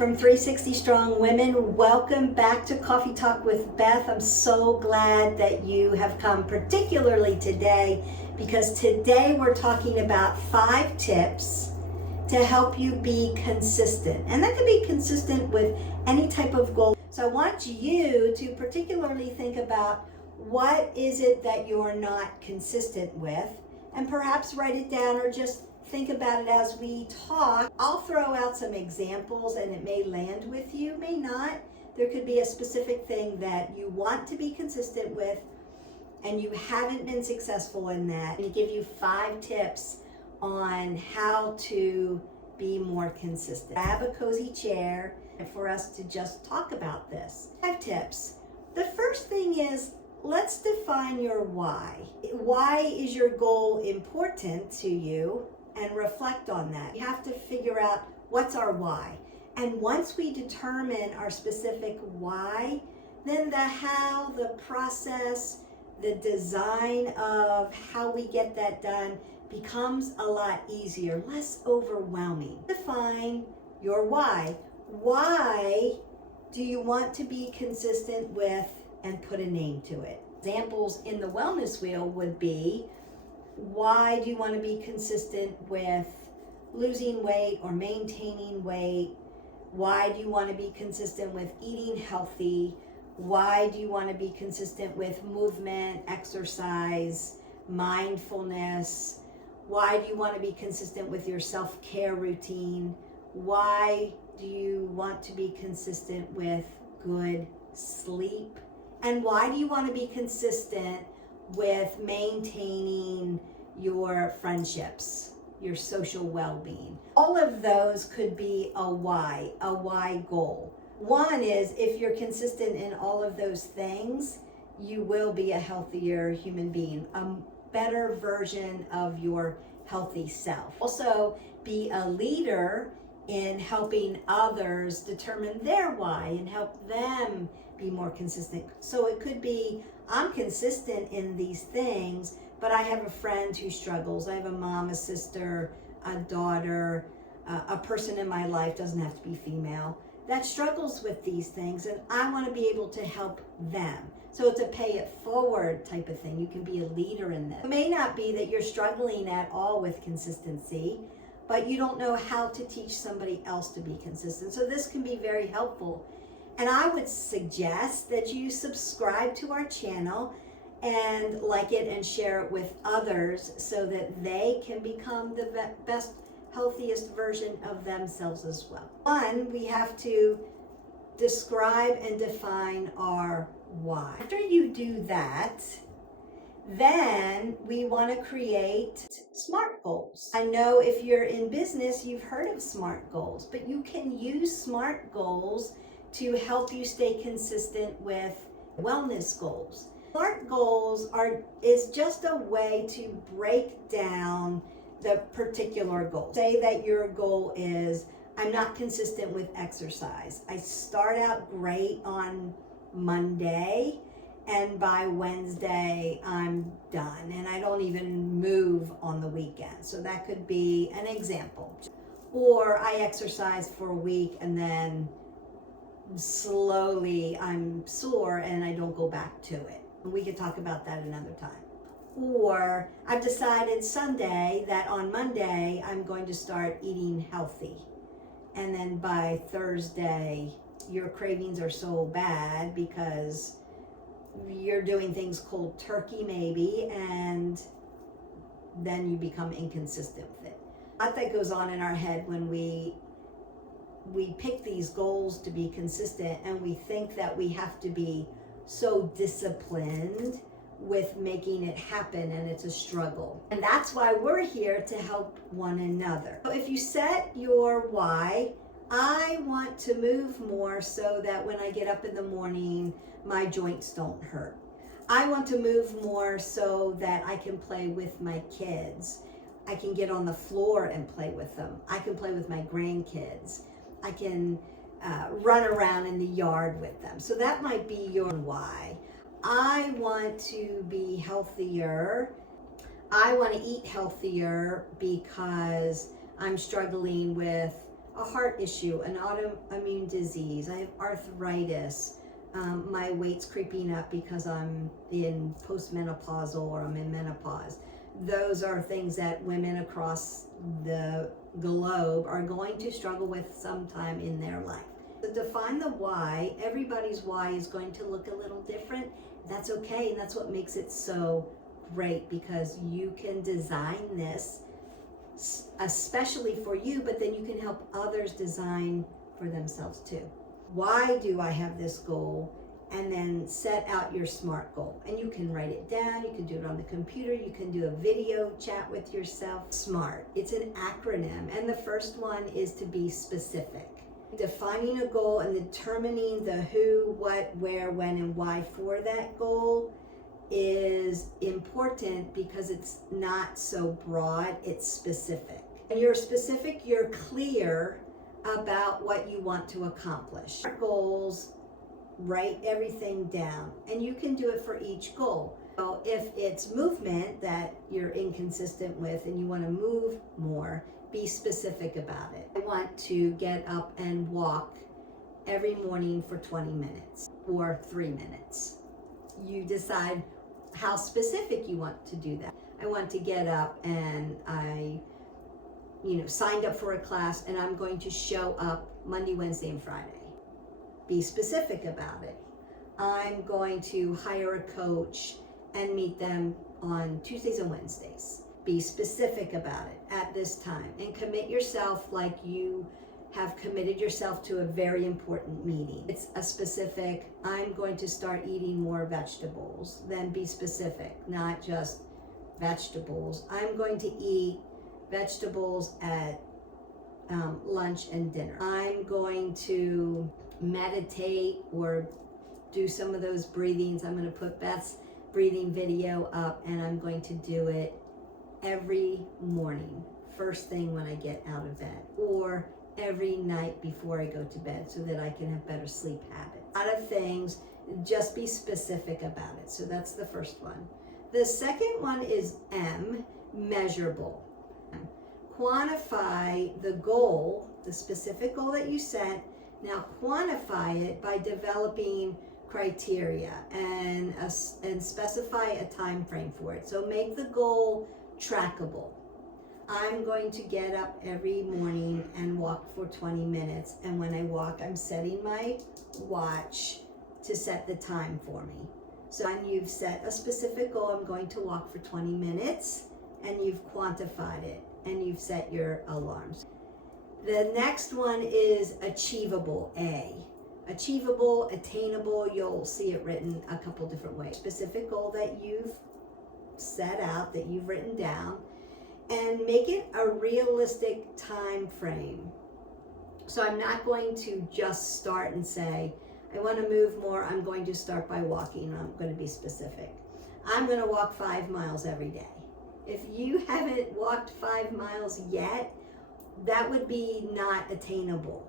from 360 Strong Women. Welcome back to Coffee Talk with Beth. I'm so glad that you have come, particularly today, because today we're talking about 5 tips to help you be consistent. And that could be consistent with any type of goal. So I want you to particularly think about what is it that you're not consistent with, and perhaps write it down or just think about it as we talk. I'll throw out some examples and it may land with you, may not. There could be a specific thing that you want to be consistent with and you haven't been successful in that. I'm going to give you 5 tips on how to be more consistent. Grab a cozy chair for us to just talk about this. 5 tips. The first thing is, let's define your why. Why is your goal important to you? And reflect on that. You have to figure out what's our why. And once we determine our specific why, then the how, the process, the design of how we get that done becomes a lot easier, less overwhelming. Define your why. Why do you want to be consistent with, and put a name to it? Examples in the wellness wheel would be, why do you want to be consistent with losing weight or maintaining weight? Why do you want to be consistent with eating healthy? Why do you want to be consistent with movement, exercise, mindfulness? Why do you want to be consistent with your self-care routine? Why do you want to be consistent with good sleep? And why do you want to be consistent with maintaining your friendships, your social well-being? All of those could be a why goal. One is, if you're consistent in all of those things, you will be a healthier human being, a better version of your healthy self. Also, be a leader in helping others determine their why and help them be more consistent. So it could be, I'm consistent in these things, but I have a friend who struggles. I have a mom, a sister, a daughter, a person in my life, doesn't have to be female, that struggles with these things, and I want to be able to help them. So it's a pay it forward type of thing. You can be a leader in this. It may not be that you're struggling at all with consistency, but you don't know how to teach somebody else to be consistent. So this can be very helpful. And I would suggest that you subscribe to our channel and like it and share it with others so that they can become the best, healthiest version of themselves as well. One, we have to describe and define our why. After you do that, then we want to create SMART goals. I know if you're in business, you've heard of SMART goals, but you can use SMART goals to help you stay consistent with wellness goals. SMART goals is just a way to break down the particular goal. Say that your goal is, I'm not consistent with exercise. I start out great on Monday, and by Wednesday I'm done, and I don't even move on the weekend. So that could be an example. Or I exercise for a week and then slowly I'm sore and I don't go back to it. We could talk about that another time. Or I've decided Sunday that on Monday I'm going to start eating healthy, and then by Thursday your cravings are so bad because you're doing things cold turkey maybe, and then you become inconsistent with it. A lot that goes on in our head when we pick these goals to be consistent, and we think that we have to be so disciplined with making it happen, and it's a struggle. And that's why we're here to help one another. So if you set your why, I want to move more so that when I get up in the morning, my joints don't hurt. I want to move more so that I can play with my kids. I can get on the floor and play with them. I can play with my grandkids. I can run around in the yard with them. So that might be your why. I want to be healthier. I want to eat healthier because I'm struggling with a heart issue, an autoimmune disease, I have arthritis, my weight's creeping up because I'm in postmenopausal or I'm in menopause. Those are things that women across the globe are going to struggle with sometime in their life. To define the why, everybody's why is going to look a little different. That's okay, and that's what makes it so great, because you can design this especially for you, but then you can help others design for themselves too. Why do I have this goal? And then set out your SMART goal. And you can write it down, you can do it on the computer, you can do a video chat with yourself. SMART, it's an acronym, and the first one is to be specific. Defining a goal and determining the who, what, where, when, and why for that goal is important, because it's not so broad, it's specific. And you're specific, you're clear about what you want to accomplish. Goals, write everything down, and you can do it for each goal. So if it's movement that you're inconsistent with and you want to move more, be specific about it. I want to get up and walk every morning for 20 minutes or 3 minutes. You decide how specific you want to do that. I want to get up and I signed up for a class and I'm going to show up Monday, Wednesday, and Friday. Be specific about it. I'm going to hire a coach and meet them on Tuesdays and Wednesdays. Be specific about it at this time and commit yourself like you have committed yourself to a very important meeting. It's a specific, I'm going to start eating more vegetables. Then be specific, not just vegetables. I'm going to eat vegetables at lunch and dinner. I'm going to meditate or do some of those breathings. I'm going to put Beth's breathing video up, and I'm going to do it every morning, first thing when I get out of bed, or every night before I go to bed, so that I can have better sleep habits. A lot of things, just be specific about it. So that's the first one. The second one is M, measurable. Quantify the goal, the specific goal that you set. Now quantify it by developing criteria and specify a time frame for it. So make the goal trackable. I'm going to get up every morning and walk for 20 minutes. And when I walk, I'm setting my watch to set the time for me. So when you've set a specific goal, I'm going to walk for 20 minutes, and you've quantified it and you've set your alarms. The next one is achievable, A. Achievable, attainable, you'll see it written a couple different ways. Specific goal that you've set out, that you've written down, and make it a realistic time frame. So I'm not going to just start and say, I want to move more, I'm going to start by walking. I'm going to be specific. I'm going to walk 5 miles every day. If you haven't walked 5 miles yet, that would be not attainable.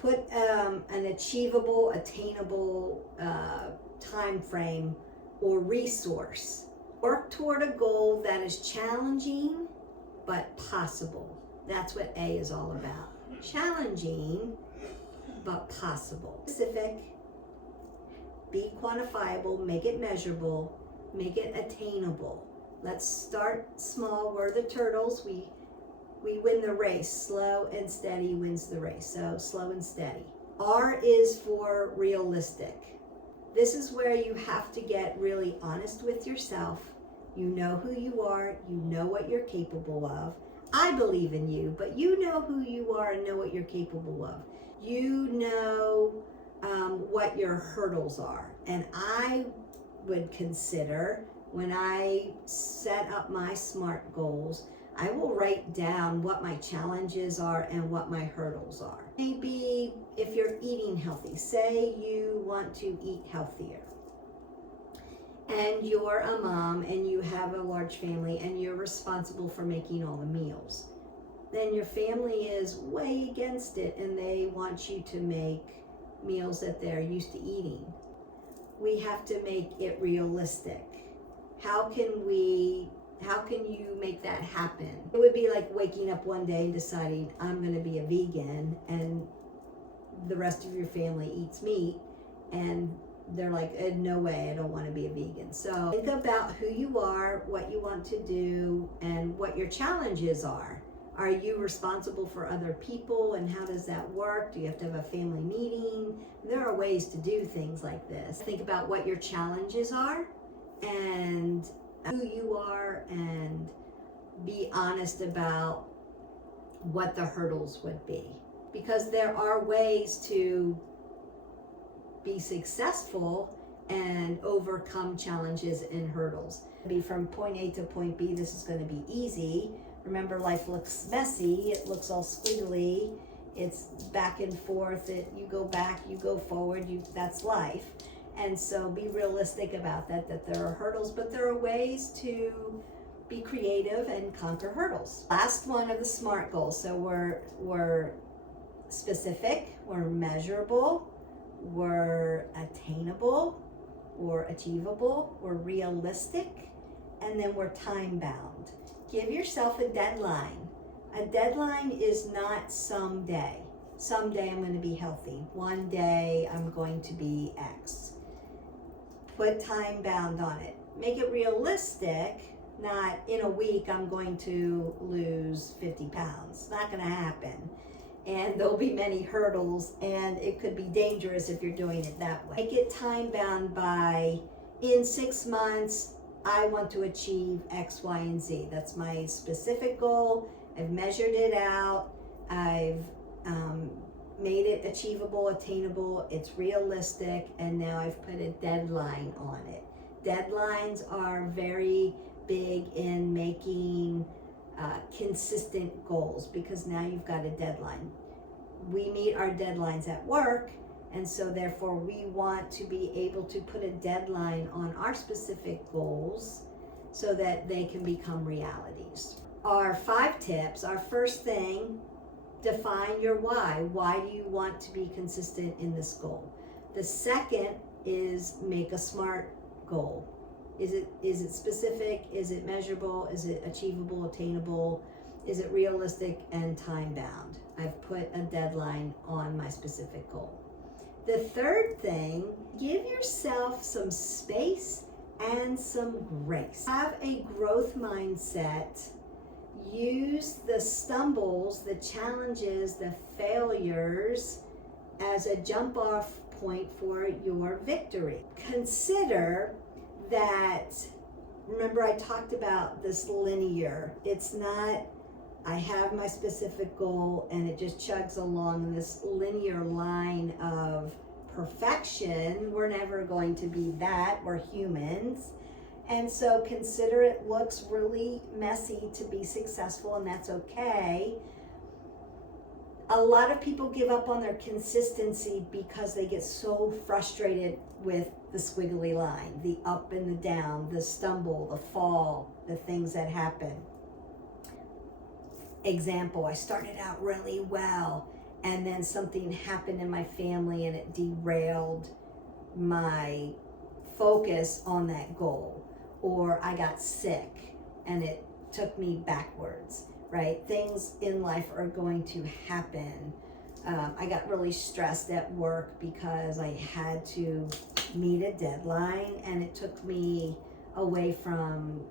Put an achievable, attainable time frame or resource. Work toward a goal that is challenging but possible. That's what A is all about. Challenging but possible. Specific, be quantifiable, make it measurable, make it attainable. Let's start small. We're the turtles. We win the race. Slow and steady wins the race. So slow and steady. R is for realistic. This is where you have to get really honest with yourself. You know who you are. You know what you're capable of. I believe in you, but you know who you are and know what you're capable of. You know what your hurdles are. And I would consider, when I set up my SMART goals, I will write down what my challenges are and what my hurdles are. Maybe if you're eating healthy, say you want to eat healthier, and you're a mom and you have a large family and you're responsible for making all the meals, then your family is way against it and they want you to make meals that they're used to eating. We have to make it realistic. How can we How can you make that happen? It would be like waking up one day and deciding, I'm going to be a vegan, and the rest of your family eats meat, and they're like, no way, I don't want to be a vegan. So think about who you are, what you want to do, and what your challenges are. Are you responsible for other people, and how does that work? Do you have to have a family meeting? There are ways to do things like this. Think about what your challenges are and who you are, and be honest about what the hurdles would be. Because there are ways to be successful and overcome challenges and hurdles. Be from point A to point B, this is going to be easy. Remember, life looks messy, it looks all squiggly, it's back and forth, you go back, you go forward, that's life. And so be realistic about that there are hurdles, but there are ways to be creative and conquer hurdles. Last one of the SMART goals. So we're specific, we're measurable, we're attainable, we're achievable, we're realistic, and then we're time bound. Give yourself a deadline. A deadline is not someday. Someday I'm going to be healthy. One day I'm going to be X. Put time bound on it. Make it realistic, not in a week I'm going to lose 50 pounds. It's not going to happen. And there'll be many hurdles, and it could be dangerous if you're doing it that way. Make it time bound by, in 6 months, I want to achieve X, Y, and Z. That's my specific goal. I've measured it out. I've made it achievable, attainable. It's realistic, and now I've put a deadline on it. Deadlines are very big in making consistent goals, because now you've got a deadline. We meet our deadlines at work, and so therefore we want to be able to put a deadline on our specific goals so that they can become realities. Our 5 tips, our first thing, define your why. Why do you want to be consistent in this goal? The second is make a SMART goal. Is it specific? Is it measurable? Is it achievable, attainable? Is it realistic and time bound? I've put a deadline on my specific goal. The third thing, give yourself some space and some grace. Have a growth mindset. Use the stumbles, the challenges, the failures as a jump off point for your victory. Consider that, remember I talked about this linear. It's not, I have my specific goal and it just chugs along this linear line of perfection. We're never going to be that. We're humans. And so consider it looks really messy to be successful, and that's okay. A lot of people give up on their consistency because they get so frustrated with the squiggly line, the up and the down, the stumble, the fall, the things that happen. Example, I started out really well, and then something happened in my family and it derailed my focus on that goal. Or I got sick and it took me backwards, right? Things in life are going to happen. I got really stressed at work because I had to meet a deadline, and it took me away from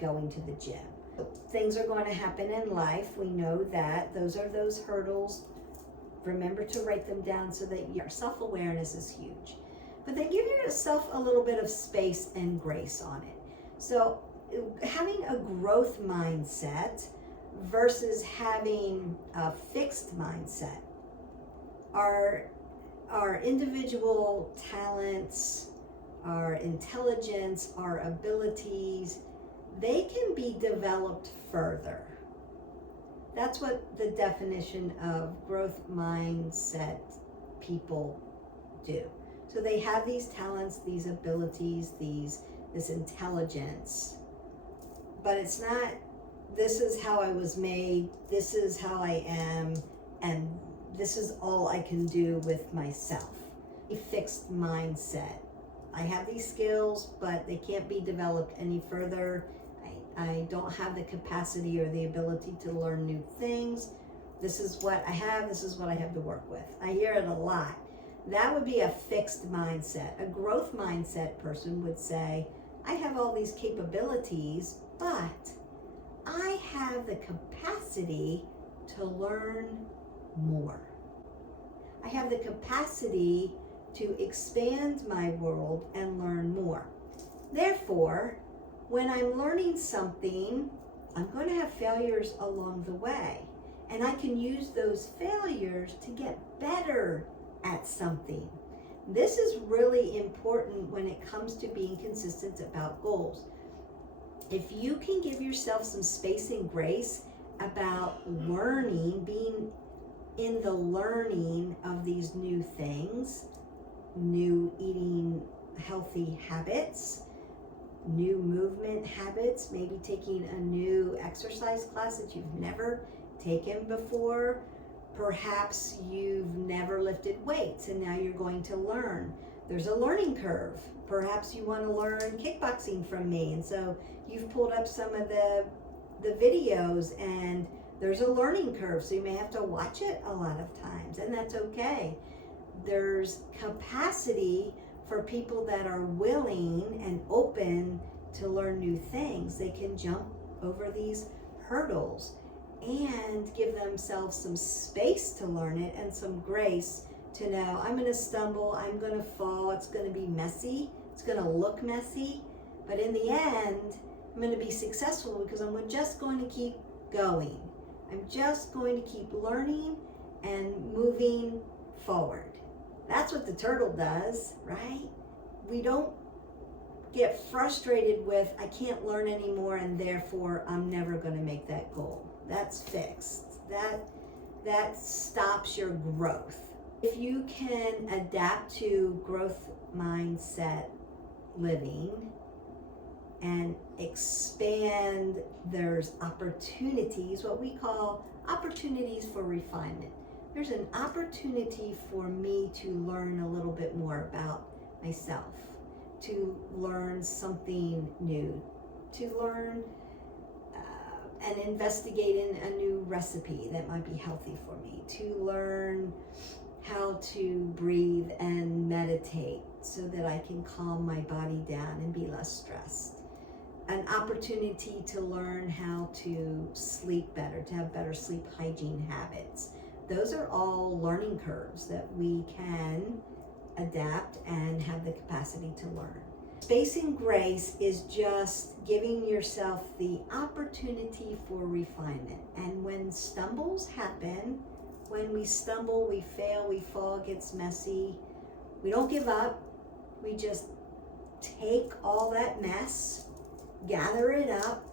going to the gym. Things are going to happen in life. We know that. Those are those hurdles. Remember to write them down so that your self-awareness is huge. But then give yourself a little bit of space and grace on it. So having a growth mindset versus having a fixed mindset. Our individual talents, our intelligence, our abilities, they can be developed further. That's what the definition of growth mindset people do. So they have these talents, these abilities, this intelligence, but it's not, this is how I was made, this is how I am, and this is all I can do with myself. A fixed mindset. I have these skills, but they can't be developed any further. I don't have the capacity or the ability to learn new things. This is what I have. This is what I have to work with. I hear it a lot. That would be a fixed mindset. A growth mindset person would say, I have all these capabilities, but I have the capacity to learn more. I have the capacity to expand my world and learn more. Therefore, when I'm learning something, I'm going to have failures along the way. And I can use those failures to get better at something. This is really important when it comes to being consistent about goals. If you can give yourself some space and grace about learning, being in the learning of these new things, new eating healthy habits, new movement habits, maybe taking a new exercise class that you've never taken before. Perhaps you've never lifted weights and now you're going to learn. There's a learning curve. Perhaps you want to learn kickboxing from me, and so you've pulled up some of the videos, and there's a learning curve, so you may have to watch it a lot of times, and that's okay. There's capacity for people that are willing and open to learn new things. They can jump over these hurdles and give themselves some space to learn it and some grace to know, I'm going to stumble, I'm going to fall, it's going to be messy, it's going to look messy, but in the end, I'm going to be successful because I'm just going to keep going. I'm just going to keep learning and moving forward. That's what the turtle does, right? We don't get frustrated with, I can't learn anymore and therefore I'm never going to make that goal. That's fixed. That stops your growth. If you can adapt to growth mindset living and expand, there's opportunities, what we call opportunities for refinement. There's an opportunity for me to learn a little bit more about myself, to learn something new, to learn and investigate in a new recipe that might be healthy for me, to learn how to breathe and meditate so that I can calm my body down and be less stressed. An opportunity to learn how to sleep better, to have better sleep hygiene habits. Those are all learning curves that we can adapt and have the capacity to learn. Space and grace is just giving yourself the opportunity for refinement. And when stumbles happen, when we stumble, we fail, we fall, it gets messy, we don't give up. We just take all that mess, gather it up,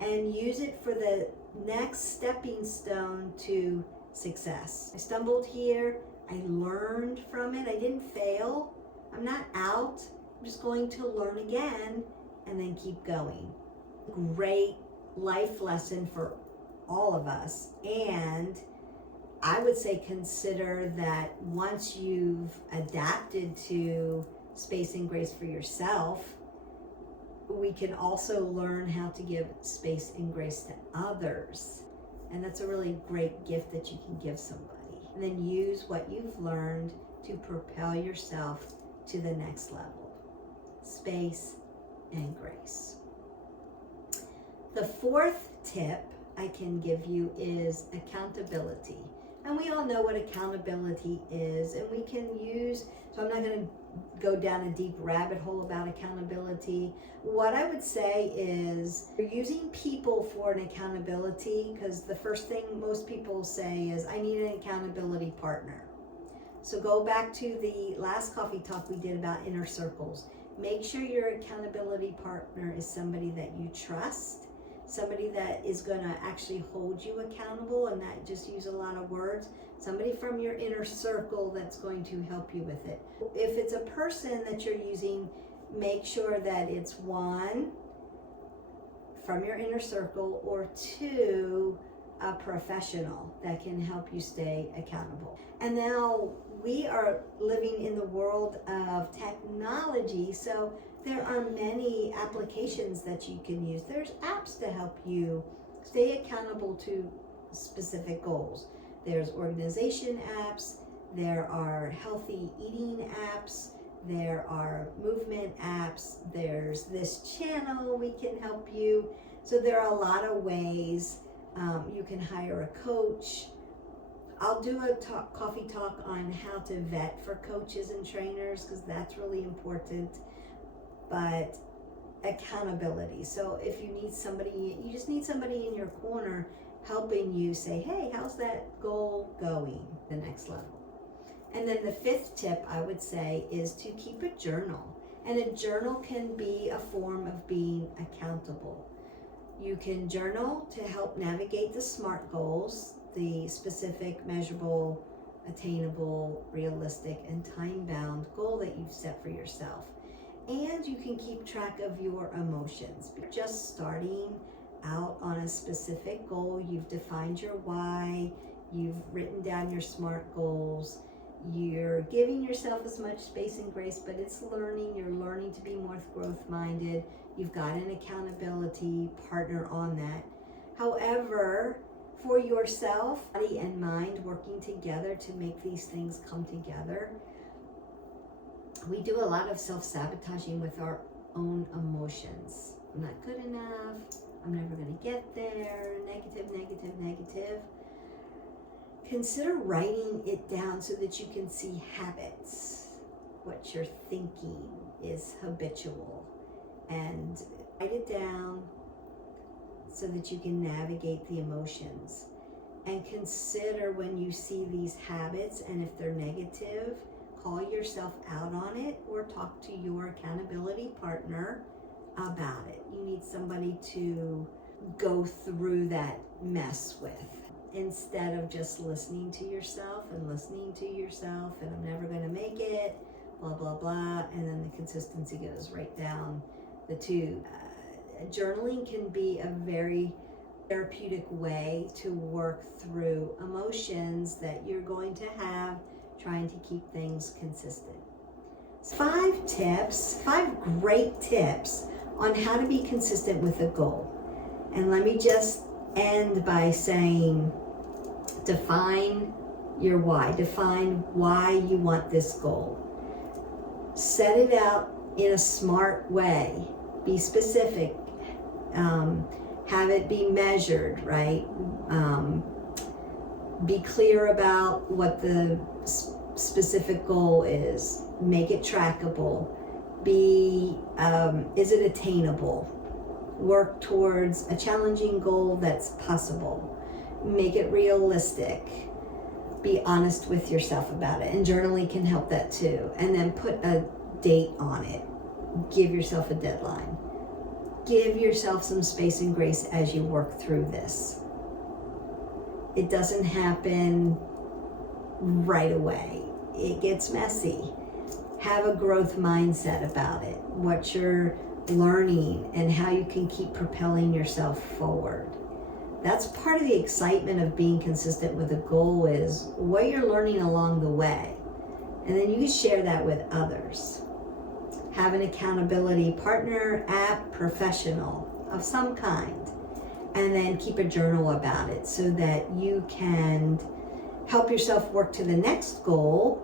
and use it for the next stepping stone to success. I stumbled here, I learned from it, I didn't fail, I'm not out, I'm just going to learn again and then keep going. Great life lesson for all of us. And I would say consider that once you've adapted to space and grace for yourself, we can also learn how to give space and grace to others. And that's a really great gift that you can give somebody. And then use what you've learned to propel yourself to the next level. Space and grace. The fourth tip I can give you is accountability. And we all know what accountability is, and we can use, so I'm not going to go down a deep rabbit hole about accountability. What I would say is you're using people for an accountability, because the first thing most people say is, I need an accountability partner. So go back to the last coffee talk we did about inner circles. Make sure your accountability partner is somebody that you trust, somebody that is going to actually hold you accountable and not just use a lot of words, somebody from your inner circle that's going to help you with it. If it's a person that you're using, make sure that it's one, from your inner circle, or two, a professional that can help you stay accountable. And now we are living in the world of technology, so there are many applications that you can use. There's apps to help you stay accountable to specific goals. There's organization apps, there are healthy eating apps, there are movement apps, there's this channel we can help you. So there are a lot of ways. You can hire a coach. I'll do a coffee talk on how to vet for coaches and trainers, because that's really important. But accountability. So if you need somebody, you just need somebody in your corner helping you say, hey, how's that goal going? The next level. And then the fifth tip I would say is to keep a journal. And a journal can be a form of being accountable. You can journal to help navigate the SMART goals, the specific, measurable, attainable, realistic, and time-bound goal that you've set for yourself. And you can keep track of your emotions. Just starting out on a specific goal, you've defined your why, you've written down your SMART goals, you're giving yourself as much space and grace, but it's learning. You're learning to be more growth-minded. You've got an accountability partner on that. However, for yourself, body and mind working together to make these things come together, we do a lot of self-sabotaging with our own emotions. I'm not good enough. I'm never going to get there. Negative, negative, negative. Consider writing it down so that you can see habits. What you're thinking is habitual. And write it down so that you can navigate the emotions. And consider when you see these habits, and if they're negative, call yourself out on it or talk to your accountability partner about it. You need somebody to go through that mess with, instead of just listening to yourself, and I'm never going to make it, blah, blah, blah, and then the consistency goes right down the tube. Journaling can be a very therapeutic way to work through emotions that you're going to have, trying to keep things consistent. 5 great tips on how to be consistent with a goal. And let me just end by saying, define your why. Define why you want this goal. Set it out in a smart way. Be specific. Have it be measured, right? Be clear about what the specific goal is. Make it trackable. Is it attainable? Work towards a challenging goal that's possible. Make it realistic. Be honest with yourself about it. And journaling can help that too. And then put a date on it. Give yourself a deadline. Give yourself some space and grace as you work through this. It doesn't happen right away. It gets messy. Have a growth mindset about it. What you're learning and how you can keep propelling yourself forward. That's part of the excitement of being consistent with a goal, is what you're learning along the way. And then you can share that with others. Have an accountability partner, app, professional of some kind. And then keep a journal about it so that you can help yourself work to the next goal.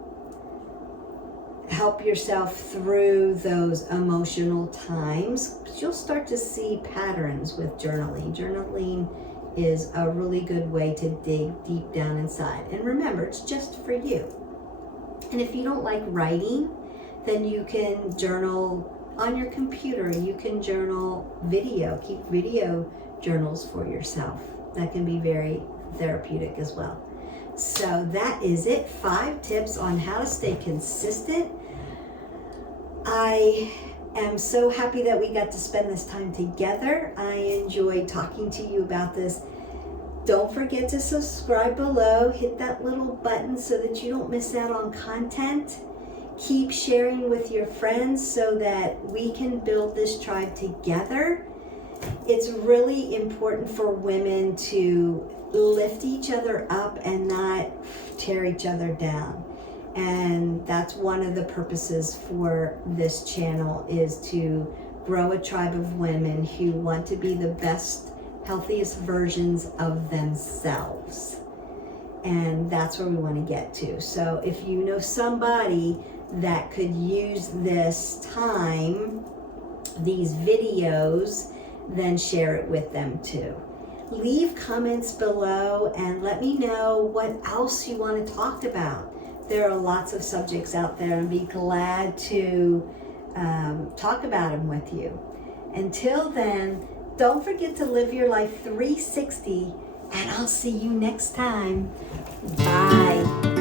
Help yourself through those emotional times. But you'll start to see patterns with journaling. Journaling is a really good way to dig deep down inside. And remember, it's just for you. And if you don't like writing, then you can journal on your computer. You can journal video. Keep video journals for yourself. That can be very therapeutic as well. So that is it. 5 tips on how to stay consistent. I am so happy that we got to spend this time together. I enjoyed talking to you about this. Don't forget to subscribe below. Hit that little button so that you don't miss out on content. Keep sharing with your friends so that we can build this tribe together. It's really important for women to lift each other up and not tear each other down. And that's one of the purposes for this channel, is to grow a tribe of women who want to be the best, healthiest versions of themselves. And that's where we want to get to. So if you know somebody that could use this time, these videos, then share it with them too. Leave comments below and let me know what else you want to talk about. There are lots of subjects out there, and be glad to talk about them with you. Until then, don't forget to live your life 360, and I'll see you next time. Bye.